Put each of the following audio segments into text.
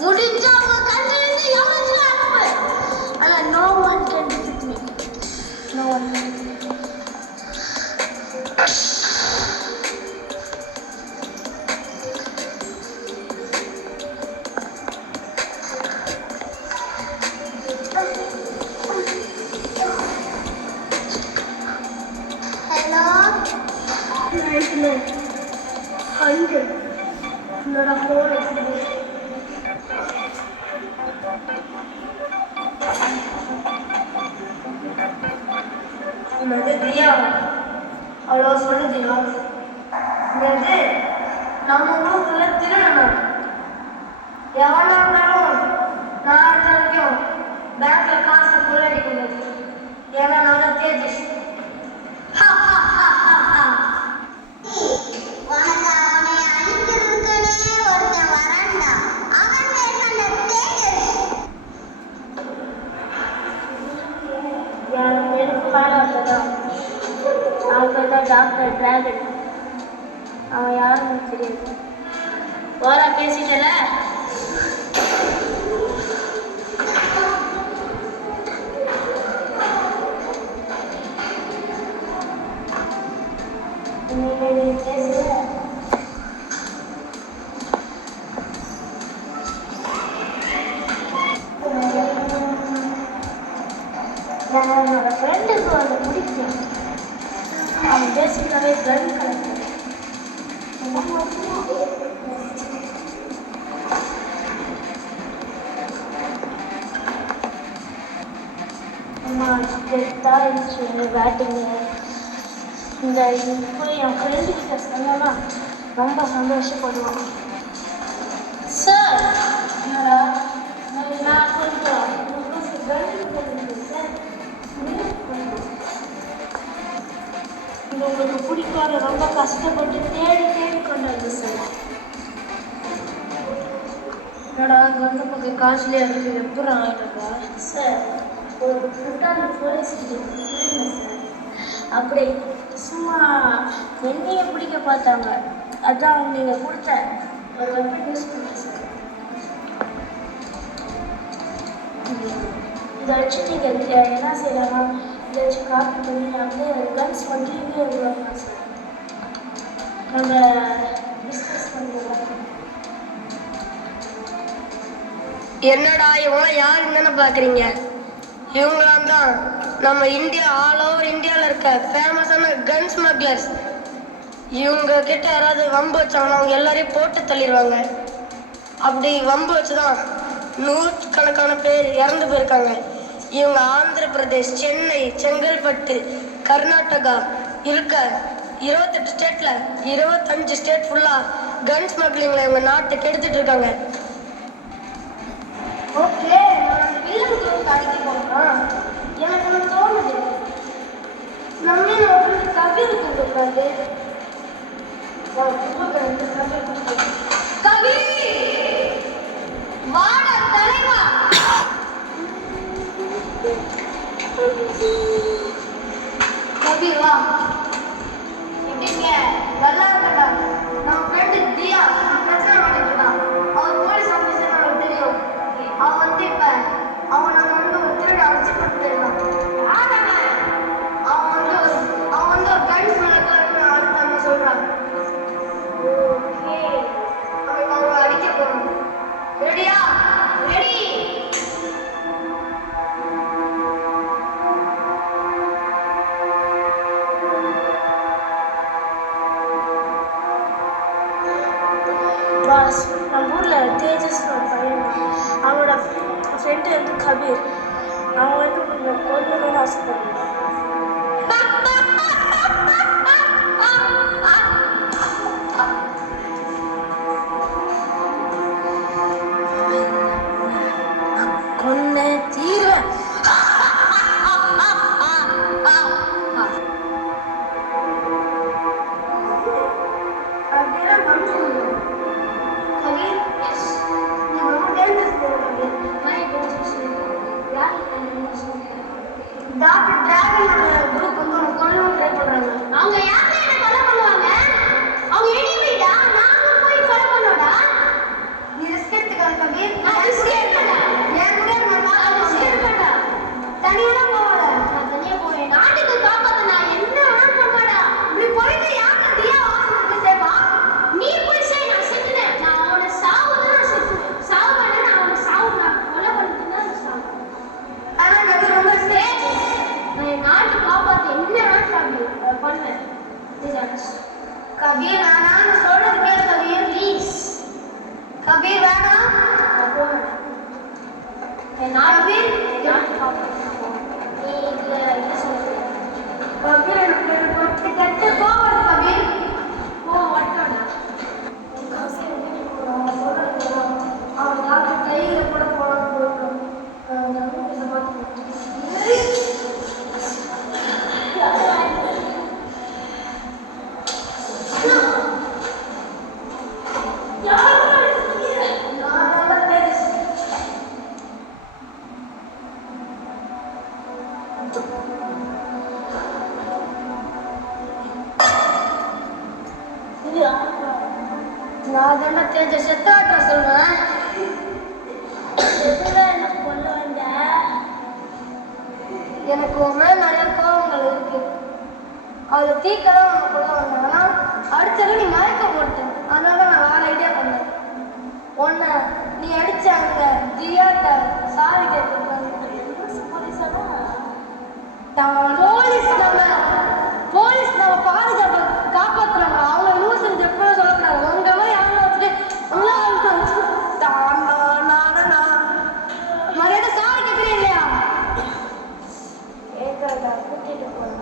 முடிஞ்சா உங்க கண்ணில் இருந்து எவனுக்கு அனுப்பு. ஆனா no one can defeat me. No one can. Hello. 100. Not a whole explanation. என்னது தியா அவ்வளோ சொல்லு தியா என்னது நம்ம ஊருக்குள்ள திருடணும் எவனா இருந்தாலும் நான் இருந்த வரைக்கும் பேங்க்ல காசு கொள்ளடிக்க முடியாது ஏன்னா நான் தான் தேஜஸ் டாக்டர் டிராகன் அவன் யாருன்னு தெரியாது ஓரா பேசிட்டல என்னோட ஃப்ரெண்டுக்கு வந்து பிடிக்கும் அவன் பேசிக்கவே கன் கலெக்டர் அம்மா கெத்தாக இருந்துச்சு பேட்டிங்கு இந்த இப்போ என் ஃப்ரெண்டுக்கிட்ட சொன்னோன்னா ரொம்ப சந்தோஷப்படுவான் சார் என்னடா நான் கொஞ்சம் இது உங்களுக்கு பிடிக்காத ரொம்ப கஷ்டப்பட்டு தேடி தேடி கொண்டு வந்து சார் என்னடா கங்க பக்கம் காசுலேயே இருக்கு எப்படி ஆகிட்டா சார் ஒரு ஃபுட்டான போலீஸ் சார் அப்படி சும்மா என்னையை பிடிக்க பார்த்தாங்க அதான் நீங்கள் கொடுத்த ஒரு வெப்பன் யூஸ் பண்ணுறேன் சார் இதை வச்சு நீங்கள் என்ன செய்யலாம் இதை வச்சு காப்பி பண்ணி வந்து கன்ஸ் பண்ணுறீங்க எவ்வளோமா சார் நாங்கள் டிஸ்கஸ் பண்ணுறோம் என்னடா இவங்க யாருன்னு தானே பார்க்குறீங்க இவங்களாம் தான் நம்ம இந்தியா ஆல் ஓவர் இந்தியாவில் இருக்க ஃபேமஸான கன் ஸ்மக்லர்ஸ் இவங்க கிட்ட யாராவது வம்பு வச்சாங்கன்னா அவங்க எல்லாரையும் போட்டு தள்ளிடுவாங்க அப்படி வம்பு வச்சுதான் நூற்றுக்கணக்கான பேர் இறந்து போயிருக்காங்க இவங்க ஆந்திர பிரதேஷ் சென்னை செங்கல்பட்டு கர்நாடகா இருக்க 28 ஸ்டேட்ல 25 ஸ்டேட் ஃபுல்லாக கன் ஸ்மக்லிங்கில் இவங்க நாட்டுக்கு எடுத்துட்டு இருக்காங்க ஓகே நான் வில்லன் குரூப் அடிக்க போகிறோம் எனக்கு ஒன்று தோணுது நம்ம ஒரு கவிதை கொடுப்பாரு கவி வாட தலைவா கவி வா எப்படிங்க நல்லா இருக்கா நம்ம ஃப்ரெண்டு தியா பிரச்சனை பண்ணிட்டு இருக்கான் அவர் போலீஸ் ஆஃபீஸர் நமக்கு தெரியும் அவன் வந்து இப்ப அவன் நம்ம வந்து ஒரு திருட அடிச்சு கொடுத்துருக்கான் அவன் வந்து ஒரு கன் ஸ்மக்லர்னு அடுத்து சொல்றான் ஓகே அவன் அவங்க அடிக்க போறோம் ரெடியா ரெடி பாஸ் நம்ம ஊரில் தேஜஸ் ஒரு பையன் அவனோட ஃப்ரெண்டு வந்து கபீர் அவன் வந்து கொஞ்சம் கொல்லணும்னு ஆசைப்படுறான் கொன்ன தீருவேன் அப்படின்னா கபீர் நீ ரொம்ப டேஞ்சரஸ் டாக்டர் டிராகனோட குரூப் வந்து உனக்கு கொல்லணும் ட்ரை பண்றாங்க அவங்க யாரை என்ன கொலை பண்ணுவாங்க அவங்க எனிமீடா நாங்க போய் கொலை பண்ணோடா நீ ரிஸ்க் எடுத்துக்காத கபீர் கபீர் என் கூட தனியெல்லாம் போவாத. நான் தனியா போவேன். நாட்டுக்கு காப்பாத்த நான் என்ன வேணாலும் பண்ணுவேடா. இப்படி போயிட்டு யாருக்கு தியா வாசலுக்கு சேப்பா? நீ போய் செய், நான் செத்துட்டேன். நான் அவனை சாவுதான் நான் செத்துவேன். சாவு வேணா, நான் அவனை சாவு நான் கொலை பண்ணிட்டு தான் நான் சாவுவேன். ஆனா கபீர் ரொம்ப நான் என் நாட்டை காப்பாத்த என்ன வேணாலும் பண்ணுவேன். கபீர் நான் சொல்றது கேளு கபீர் ப்ளீஸ். கபீர் வேணாம். நான் போவேன். என் நாட்டை காப்பாத்த நீ இதுல என்ன சொல்ற? கபீர் எனக்கு பட்டு கட்டு கோவம் கபீர். வட்டோடா. அவன் டாக்டர் கையில கூட போகணும். இதை பார்த்து நான் தானே தேஜ செத்தாட்ட சொல்லுவேன். என்ன கொல்ல வந்த? எனக்கு உன் மேல நிறைய கோபங்கள் இருக்கு. அதை தீக்கதான் உன்னை கொள்ள வந்தேன். ஆனா அடிச்சாலும் நீ மயக்க போட்டேன். அதனால நான் வேற ஐடியா பண்ணேன். உன்னை நீ அடிச்சாங்க தியாட்ட சாரி கேட்கக்கூடாது. போலீஸ் நம்ம பாதுகாப்பு காப்பாத்துறாங்க. அவங்க லூசன் எப்போ சொல்லக்கூடாது. உங்க மாதிரி யாரும் வச்சுட்டு மரியாதை சாரி கேட்கிறேன் இல்லையா? கூட்டிட்டு போறேன்.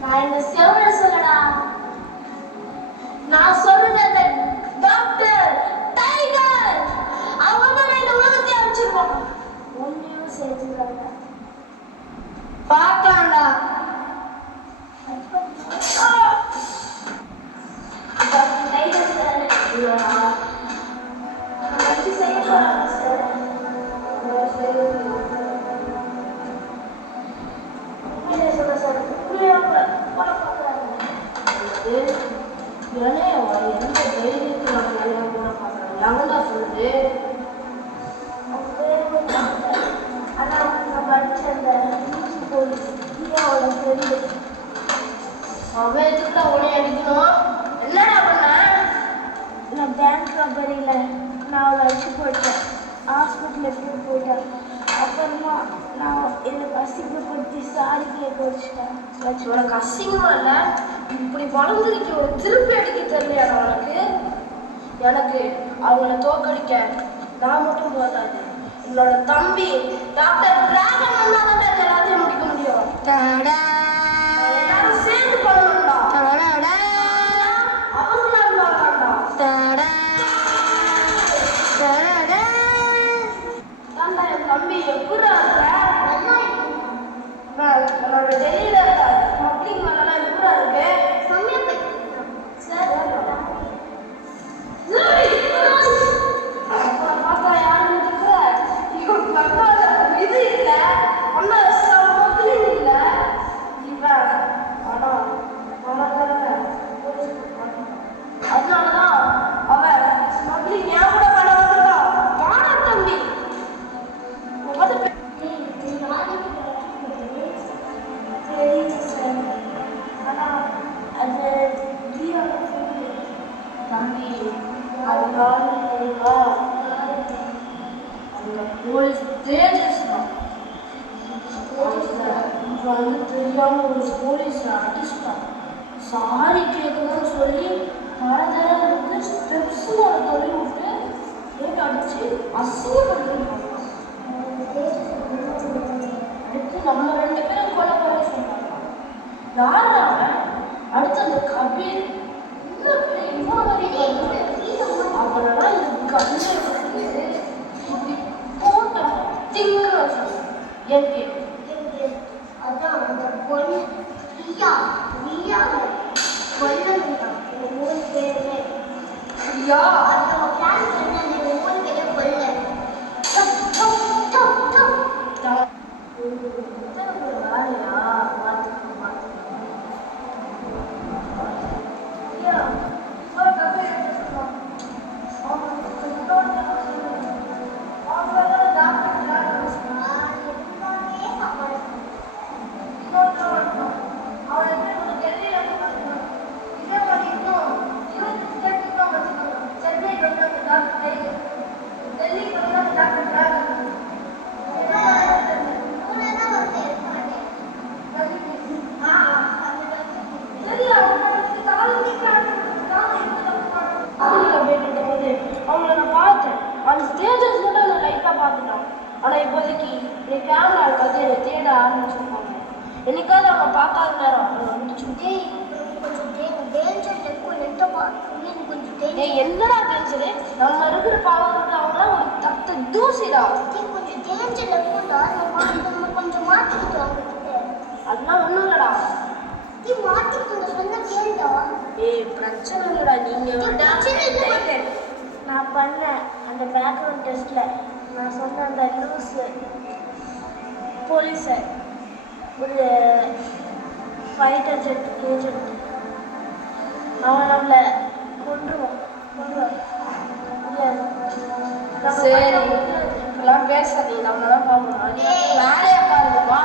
நான் இந்த செவன சொல்லடா. நான் சொல்றது அந்த டாக்டர் டைகர் அவங்க தான் இந்த உலகத்தை அழிச்சிருப்பாங்க. உன்னையும் சேர்த்துக்கிறாங்க. பார்க்கலாம்டா. டைகர் சார் வச்சு செய்ய போறாங்க சார். என்ன சொல்ல சார்? புரியாம போல பார்க்குறாங்க. எந்த தைரியத்தில் நான் கல்யாணம் கூட பார்க்குறேன். எவன்டா சொல்லுது? ஆனா நம்ம அடிச்ச அந்த போலீஸ் இந்தியாவோட ஃப்ரெண்டு அவன் எதுக்குடா உடனே அடிக்கணும்? என்னடா பண்ண? நான் பேங்க் ராபரியில் நான் அவளை அடிச்சு போயிட்டேன். ஹாஸ்பிட்டலில் எடுத்துட்டு போயிட்டேன். அப்புறமா நான் எனக்கு அசிங்கப்படுத்தி சாரி கேட்க வச்சுட்டேன். உனக்கு அசிங்கமா இல்லை? இப்படி வளர்ந்துருக்கு ஒரு திருப்பி அடிக்க தெரியலையா உனக்கு? எனக்கு அவங்கள தோக்கடிக்க நான் மட்டும் போதாது. என்னோட தம்பி டாக்டர் டிராகன் வந்தாதான் எல்லாத்தையும் முடிக்க முடியும். எல்லாரும் சேர்ந்து பண்ணணும்டா. அவங்களா இருந்தாங்கடா. ஏன்டா என் தம்பி எப்படா இருக்க? என்னோட டெல்லியில இருக்க ஸ்மக்லிங் மேலாம் எப்படா இருக்கு? சார் அப்புறம் பார்த்தா யாரும் இருக்கிற இவன் பக்கால இது இல்லை. ஒன்னா ஸ்மக்லிங் இல்லை. இவன் ஆனால் அதனாலதான் அவன் ஸ்மக்லிங் ஏன் கூட பண்ண வந்துட்டான். வாடா தம்பி. தம்பி அதனால அந்த போலீஸ் தேஜஸ் தான் வந்து தெரியாம ஒரு போலீஸ் அடிச்சுட்டான். சாரி கேட்கணும்னு சொல்லி பல தடவை வந்து ஸ்டெப்ஸ் மேல தள்ளி விட்டு போட்டு அடிச்சு அசிங்கப்படுத்திருக்காங்க. அடுத்து நம்ம 2 பேரும் கொலை பண்ண சொன்னாங்க. யார் அவன்? அடுத்து அந்த கபீர் அவனெல்லாம் இந்த கண்ணு இப்படி போட்ட திங்க எனக்கு அதான் அந்த பொண்ணு கொல்லணும் 3 பேருமே. யா நம்ம பிளான் பண்ண அந்த 3 பேரை கொல்ல பார்த்துட்டான். ஆனால் இப்போதைக்கு என் கேமரா பார்த்து என்னை தேட ஆரம்பிச்சிருப்பாங்க. என்னைக்காவது அவங்க பார்க்காத நேரம் அவங்க வந்துச்சு. ஏய் என்னடா டேஞ்சரு? நம்ம இருக்கிற பாவத்துக்கு அவங்களாம் ஒரு தத்த தூசிடா. கொஞ்சம் டேஞ்சர்ல போட்டா நம்ம கொஞ்சம் மாத்திக்கிட்டோம். அதெல்லாம் ஒன்றும் இல்லடா. ஏய் பிரச்சனை இல்லடா. நீங்கள் நான் பண்ணேன் அந்த பேக்ரவுண்ட் டெஸ்ட்டில் நான் சொன்ன அந்த லூஸு போலீஸை ஒரு ஃபைட்டர் ஜெட் ஏஜென்ட் அவன் நம்மளை கொண்டுருவான். சரி எல்லாம் பேசாதீங்க. நம்ம தான் பார்க்கணும். வேலையை பாருங்கப்பா.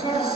Cheers.